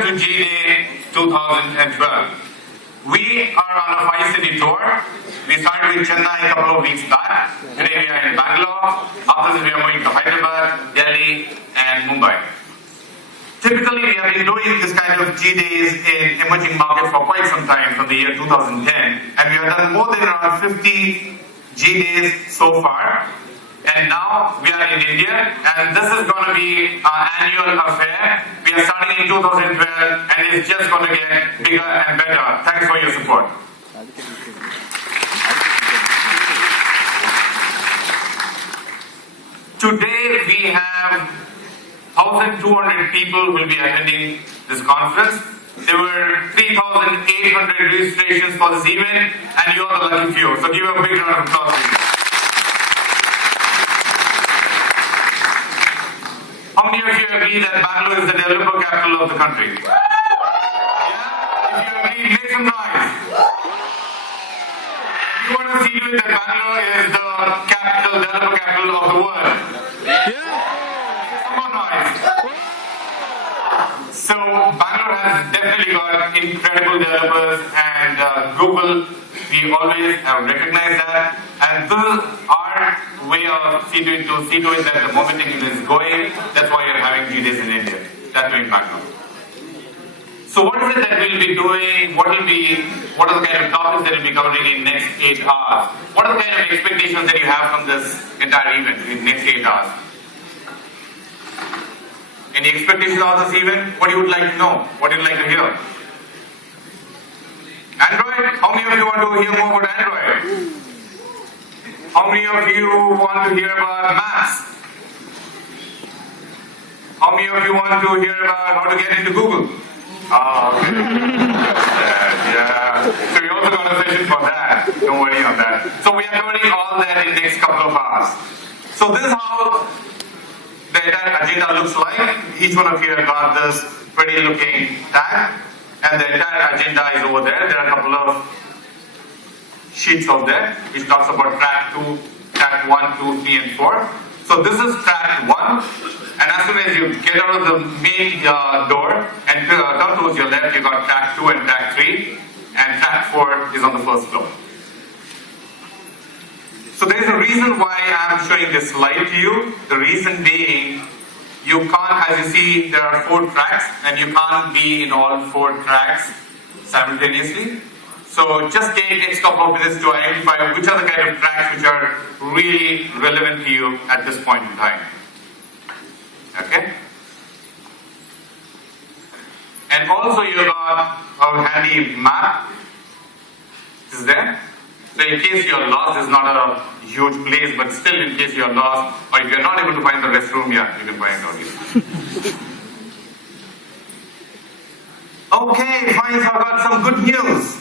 Welcome to G-Day 2012. We are on a 5-city tour. We started with Chennai a couple of weeks back. Today we are in Bangalore. After this we are going to Hyderabad, Delhi and Mumbai. Typically we have been doing this kind of G-Days in emerging markets for quite some time, from the year 2010. And we have done more than around 50 G-Days so far. And now we are in India, and this is going to be our annual affair. We are starting in 2012, and it's just going to get bigger and better. Thanks for your support. Today we have 1,200 people will be attending this conference. There were 3,800 registrations for this event, and you are the lucky few. So give a big round of applause. How many of you agree that Bangalore is the developer capital of the country? Yeah? If you agree, make some noise. You want to see to it that Bangalore is the developer capital of the world? Yeah. Some more noise. So Bangalore has definitely got incredible developers, and Google, we always have recognized that. And this is our way of see to it that the momentum is going. That's why you're having G-Days in India. That's the impact now. So what is it that we'll be doing? What are the kind of topics that we'll be covering in next 8 hours? What are the kind of expectations that you have from this entire event in next 8 hours? Any expectations of this event? What you would like to know? What you'd like to hear? Android? How many of you want to hear more about Android? How many of you want to hear about maps? How many of you want to hear about how to get into Google? Okay. Yeah. So we also got a session for that. Don't worry on that. So we are covering all that in the next couple of hours. So this is how the entire agenda looks like. Each one of you have got this pretty looking tag. And the entire agenda is over there. There are a couple of sheets out there which talks about track 2, track 1, 2, 3 and 4. So this is track 1, and as soon as you get out of the main door and turn towards your left, you got track 2 and track 3, and track 4 is on the first floor. So there is a reason why I am showing this slide to you. The reason being, you can't, as you see, there are 4 tracks, and you can't be in all 4 tracks simultaneously. So just take next couple of minutes to identify which are the kind of tracks which are really relevant to you at this point in time. Okay? And also you got a handy map. Is there? So in case you're lost, it's not a huge place, but still in case you're lost, or if you're not able to find the restroom, yeah, you can find it out here. Okay, fine, so I've got some good news.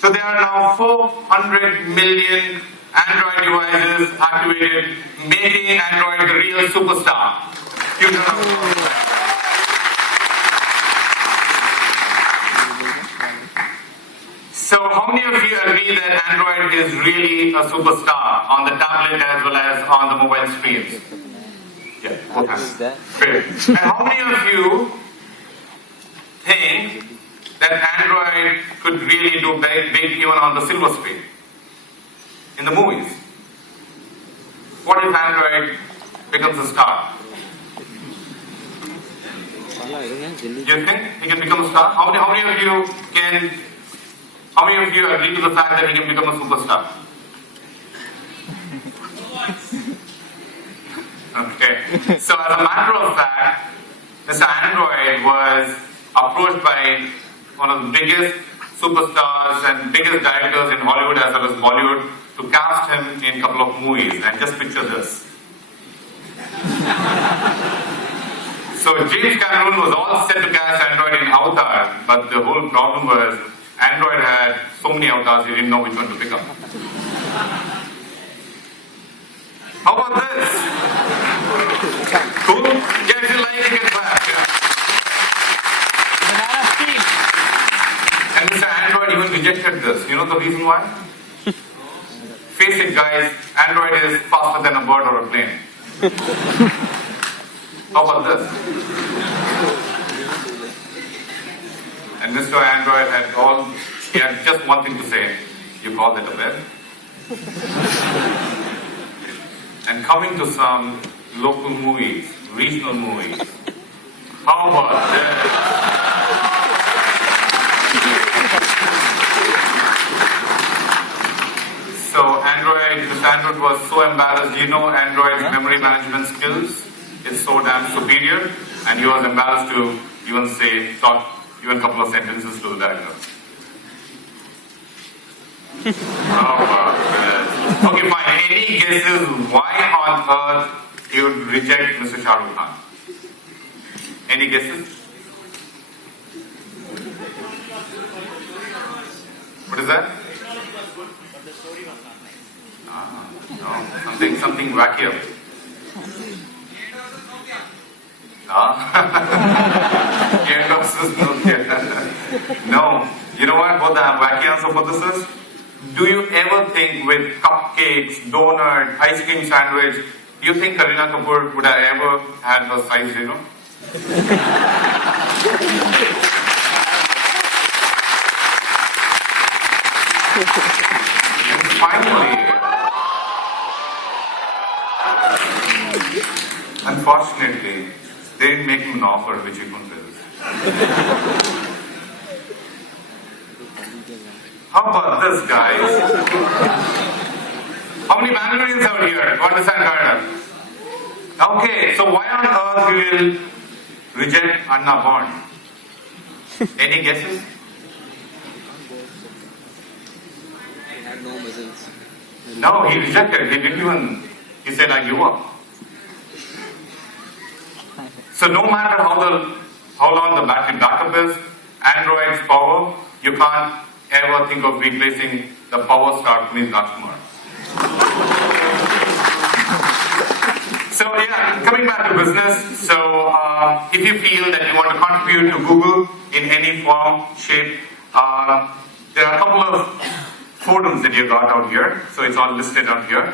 So there are now 400 million Android devices activated, making Android the real superstar. Huge round of applause. So how many of you agree that Android is really a superstar on the tablet as well as on the mobile screens? Yeah, both hands. Great. And how many of you think that Android could really do big even on the silver screen in the movies? What if Android becomes a star? You think he can become a star? How many of you agree to the fact that he can become a superstar? Okay. So as a matter of fact, Mr. Android was approached by one of the biggest superstars and biggest directors in Hollywood as well as Bollywood to cast him in a couple of movies. And just picture this. So James Cameron was all set to cast Android in Avatar, but the whole problem was Android had so many avatars he didn't know which one to pick up. How about this? Cool? Yeah, if you like, you can clap. Yeah. And Mr. Android even rejected this. You know the reason why? Face it, guys, Android is faster than a bird or a plane. How about this? And Mr. Android he had just one thing to say. You call that a web? And coming to some local movies, regional movies. How about this? So Mr. Android was so embarrassed. You know Android's memory management skills is so damn superior, and he was embarrassed to even talk even a couple of sentences to the diagram. Okay, fine. Any guesses why on earth he would reject Mr. Shah Rukh Khan? Any guesses? What is that? No, something wackier. No, you know what the wacky answer for this is? Do you ever think with cupcakes, donut, ice cream sandwich, do you think Kareena Kapoor would have ever had her size 0? Finally, unfortunately, they didn't make him an offer which he couldn't resist. How about this, guys? How many Bangaloreans out here who understand Kannada? Okay, so why on earth we will reject Anna Bond? Any guesses? No, he rejected. He didn't even. He said, "I give up." So no matter how long the battery backup is, Android's power, you can't ever think of replacing the power star Puneet Rajkumar. So yeah, coming back to business. So if you feel that you want to contribute to Google in any form, shape, there are a couple of forums that you got out here. So it's all listed out here.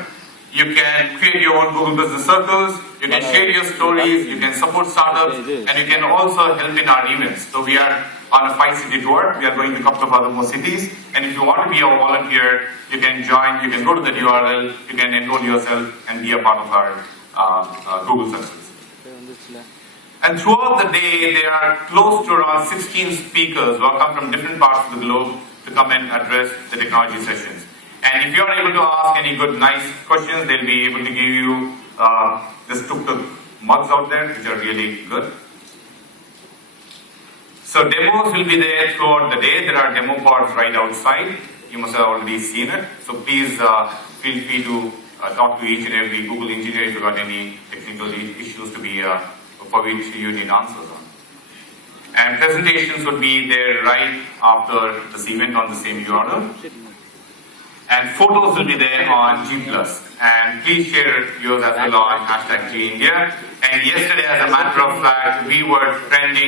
You can create your own Google Business Circles, you can share your stories, you can support startups, and you can also help in our events. So we are on a 5-city tour. We are going to a couple of other more cities. And if you want to be a volunteer, you can join, you can go to the URL, you can enroll yourself and be a part of our Google success. And throughout the day, there are close to around 16 speakers who have come from different parts of the globe to come and address the technology sessions. And if you are able to ask any good, nice questions, they'll be able to give you this tuk-tuk mugs out there, which are really good. So demos will be there throughout the day. There are demo pods right outside. You must have already seen it. So please feel free to talk to each and every Google engineer if you've got any technical issues to be for which you need answers on. And presentations would be there right after this event on the same URL. And photos will be there on G+. And please share yours as well on #GIndia. And yesterday, as a matter of fact, we were trending